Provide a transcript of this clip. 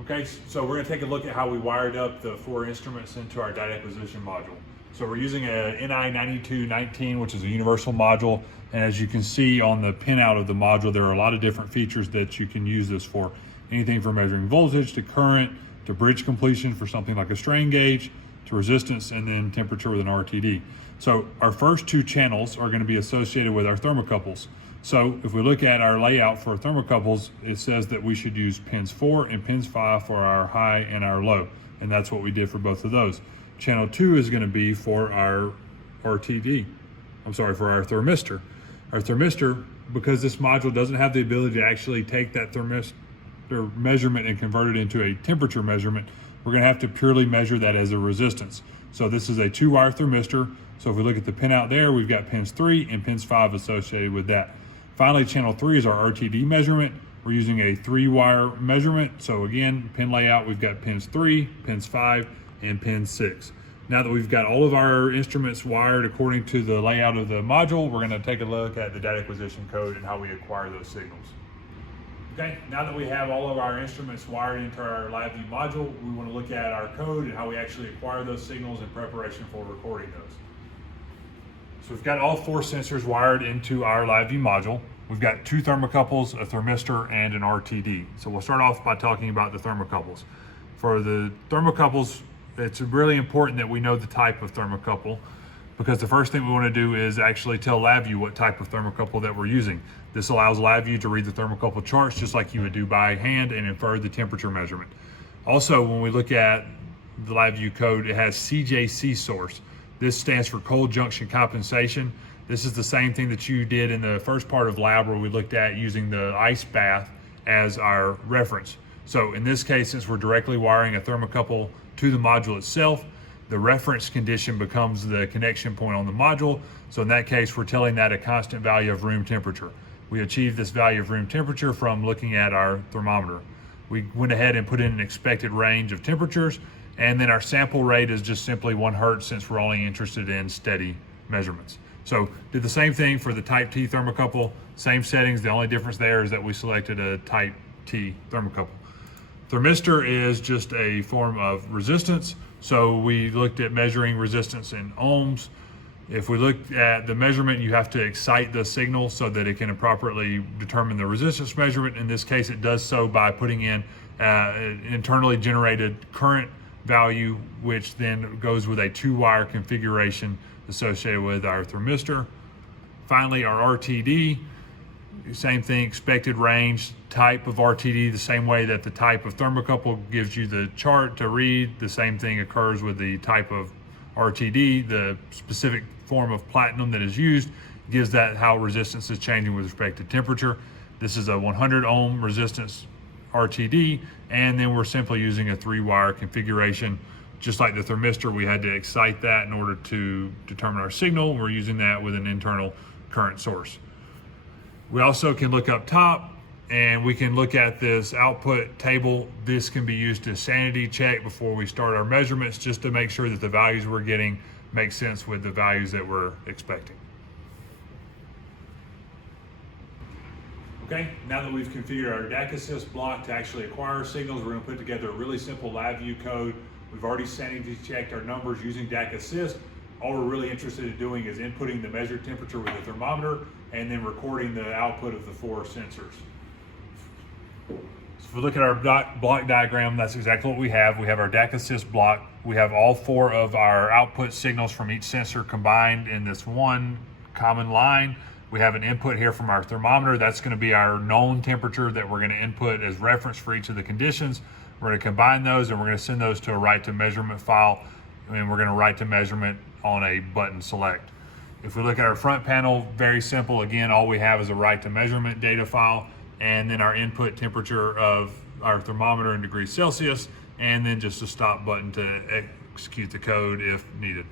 Okay, so we're going to take a look at how we wired up the 4 instruments into our data acquisition module. So we're using a NI9219, which is a universal module, and as you can see on the pinout of the module, there are a lot of different features that you can use this for. Anything from measuring voltage to current to bridge completion for something like a strain gauge to resistance, and then temperature with an RTD. So our first 2 channels are going to be associated with our thermocouples. So if we look at our layout for thermocouples, it says that we should use pins 4 and pins 5 for our high and our low. And that's what we did for both of those. Channel 2 is going to be for our RTD. For our thermistor. Our thermistor, because this module doesn't have the ability to actually take that thermistor measurement and convert it into a temperature measurement, we're going to have to purely measure that as a resistance. So this is a 2-wire thermistor. So if we look at the pin out there, we've got pins 3 and pins 5 associated with that. Finally, channel 3 is our RTD measurement. We're using a 3-wire measurement. So again, pin layout, we've got pins 3, pins 5, and pin 6. Now that we've got all of our instruments wired according to the layout of the module, we're going to take a look at the data acquisition code and how we acquire those signals. Okay, now that we have all of our instruments wired into our LabVIEW module, we want to look at our code and how we actually acquire those signals in preparation for recording those. So we've got all 4 sensors wired into our LabVIEW module. We've got 2 thermocouples, a thermistor, and an RTD. So we'll start off by talking about the thermocouples. For the thermocouples, it's really important that we know the type of thermocouple, because the first thing we want to do is actually tell LabVIEW what type of thermocouple that we're using. This allows LabVIEW to read the thermocouple charts just like you would do by hand and infer the temperature measurement. Also, when we look at the LabVIEW code, it has CJC source. This stands for cold junction compensation. This is the same thing that you did in the first part of lab where we looked at using the ice bath as our reference. So in this case, since we're directly wiring a thermocouple to the module itself, the reference condition becomes the connection point on the module. So in that case, we're telling that a constant value of room temperature. We achieved this value of room temperature from looking at our thermometer. We went ahead and put in an expected range of temperatures, and then our sample rate is just simply 1 hertz since we're only interested in steady measurements. So did the same thing for the type T thermocouple, same settings. The only difference there is that we selected a type T thermocouple. Thermistor is just a form of resistance. So we looked at measuring resistance in ohms. If we look at the measurement, you have to excite the signal so that it can appropriately determine the resistance measurement. In this case, it does so by putting in an internally generated current value, which then goes with a 2-wire configuration associated with our thermistor. Finally, our RTD, same thing, expected range, type of RTD, the same way that the type of thermocouple gives you the chart to read, the same thing occurs with the type of RTD. The specific form of platinum that is used gives that how resistance is changing with respect to temperature. This is a 100 ohm resistance RTD, and then we're simply using a 3-wire configuration. Just like the thermistor, we had to excite that in order to determine our signal. We're using that with an internal current source. We also can look up top and we can look at this output table. This can be used to sanity check before we start our measurements, just to make sure that the values we're getting make sense with the values that we're expecting. Okay, now that we've configured our DAQ assist block to actually acquire our signals, we're going to put together a really simple LabVIEW code. We've already sanity checked our numbers using DAQ assist. All we're really interested in doing is inputting the measured temperature with a thermometer and then recording the output of the 4 sensors. So if we look at our block diagram, that's exactly what we have. We have our DAQ assist block. We have all 4 of our output signals from each sensor combined in this one common line. We have an input here from our thermometer. That's going to be our known temperature that we're going to input as reference for each of the conditions. We're going to combine those and we're going to send those to a write to measurement file, and we're going to write to measurement on a button select. If we look at our front panel, very simple. Again, all we have is a write to measurement data file, and then our input temperature of our thermometer in degrees Celsius, and then just a stop button to execute the code if needed.